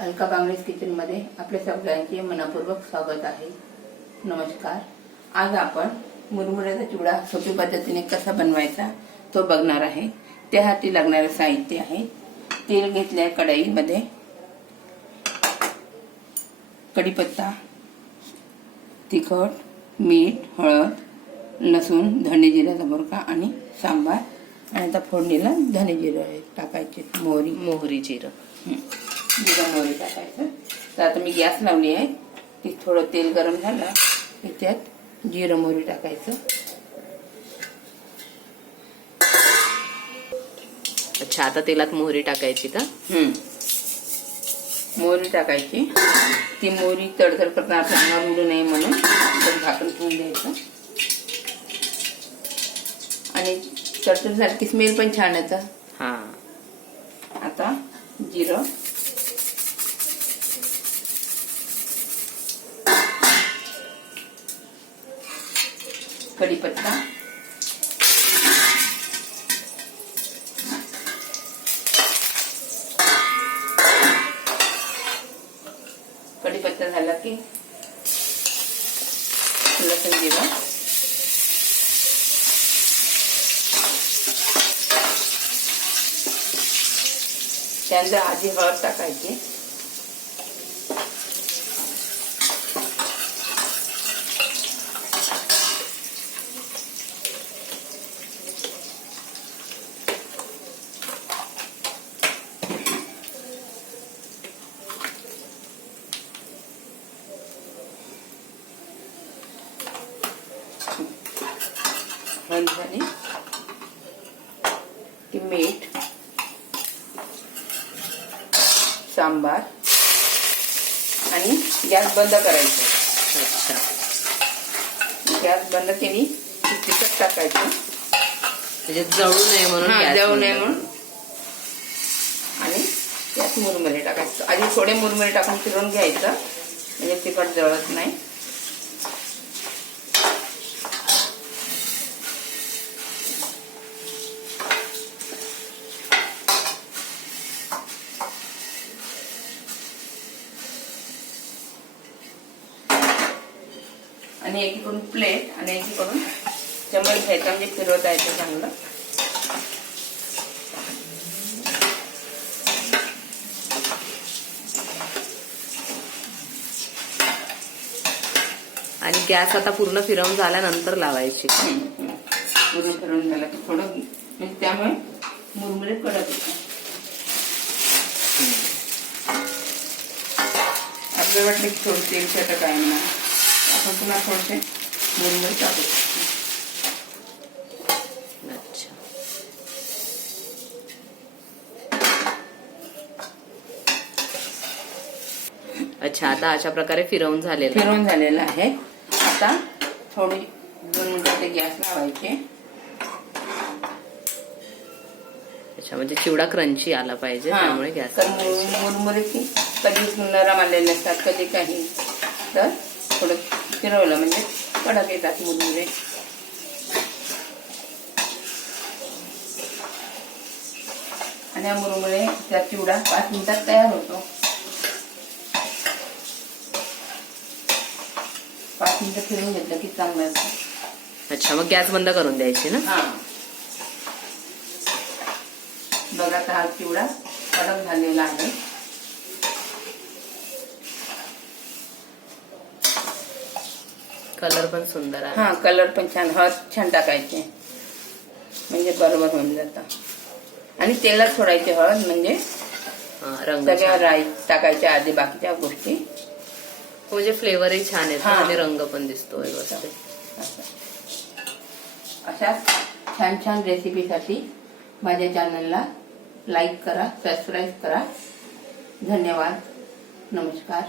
अलका काँग्रेस किचनमध्ये आपल्या सगळ्यांचे मनापूर्वक स्वागत आहे. नमस्कार. आज आपण मुरमुऱ्याचा चिवडा सोपी पद्धतीने कसा बनवायचा तो बघणार आहे. त्यासाठी लागणारे साहित्य आहे. तेल घेतले कढईमध्ये. कढीपत्ता तिखट मीठ हळद लसूण धणे जिऱ्याचा बुरका आणि सांबार. आणि आता फोडणीला धणे जिरं टाकायचे मोहरी. मोहरी जिरं. जिरं मोहरी टाकायचं. तर आता मी गॅस लावली आहे. ती थोडं तेल गरम झालं. की त्यात जिरं मोहरी टाकायचं. अच्छा आता तेलात मोहरी टाकायची का? हं. मोहरी टाकायची. ती मोहरी तडतड करताना आपल्याला उडू नये म्हणून तर झाकण ठेवून द्यायचं आणि तडतड झाली की स्मेल पण छान येतं. हा. आता जिरं. कढीपत्ता. कढीपत्ता झाला की लसूण जिरं. त्यानंतर आधी हळद टाकायची. हळद मीठ. सांबार. आणि गॅस बंद करायचं. अच्छा. गॅस बंद केली की तिखट टाकायचं. म्हणजे जळू नये म्हणून जळू नये. म्हणून. आणि त्यात मुरमुरे टाकायचं. आधी थोडे मुरमुरे टाकून फिरवून घ्यायचं. म्हणजे तिखट जळत नाही. आणि एकीकडून प्लेट आणि एकीकडून चमच घ्यायचा म्हणजे फिरवता येतं चांगलं. आणि गॅस आता पूर्ण फिरवून झाल्यानंतर लावायची. पूर्ण फिरवून झालं की थोडं म्हणजे त्यामुळे मुरमुरे कडक येतात आपल्याला वाटलं की थोडं तेल छट काय म्हणा. थोडेसे मुरमुरे टाकू शकतो. अच्छा अच्छा आता अशा प्रकारे फिरवून झालेलं. फिरवून झालेलं आहे आता थोडी दोन मिनिटं ते गॅस लावायचे अच्छा म्हणजे चिवडा क्रंची आला पाहिजे. त्यामुळे गॅस तर मुर- मुरमुरे की कधी नरम आलेले असतात कधी काही तर थोडं फिरवलं म्हणजे कडक येतात मुरमुरे. आणि या मुरमुरे त्या चिवडा पाच मिनिटात तयार होतो. पाच मिनिटं फिरवून घेतलं की चांगलं येतं अच्छा मग गॅस बंद करून द्यायची ना? हा. बघा आता हा चिवडा कडक झालेला आहे. कलर पण सुंदर आहे. हा कलर पण छान हळद छान टाकायचे. म्हणजे बरोबर होऊन जातं. आणि तेलात सोडायचे हळद म्हणजे हा, रंग सगळ्या टाकायच्या आधी बाकीच्या गोष्टी. म्हणजे फ्लेवरही छान येतो हा. आणि रंग पण दिसतो व्यवस्थित. अशाच छान छान रेसिपीसाठी माझ्या चॅनलला लाईक करा सबस्क्राईब करा. धन्यवाद. नमस्कार.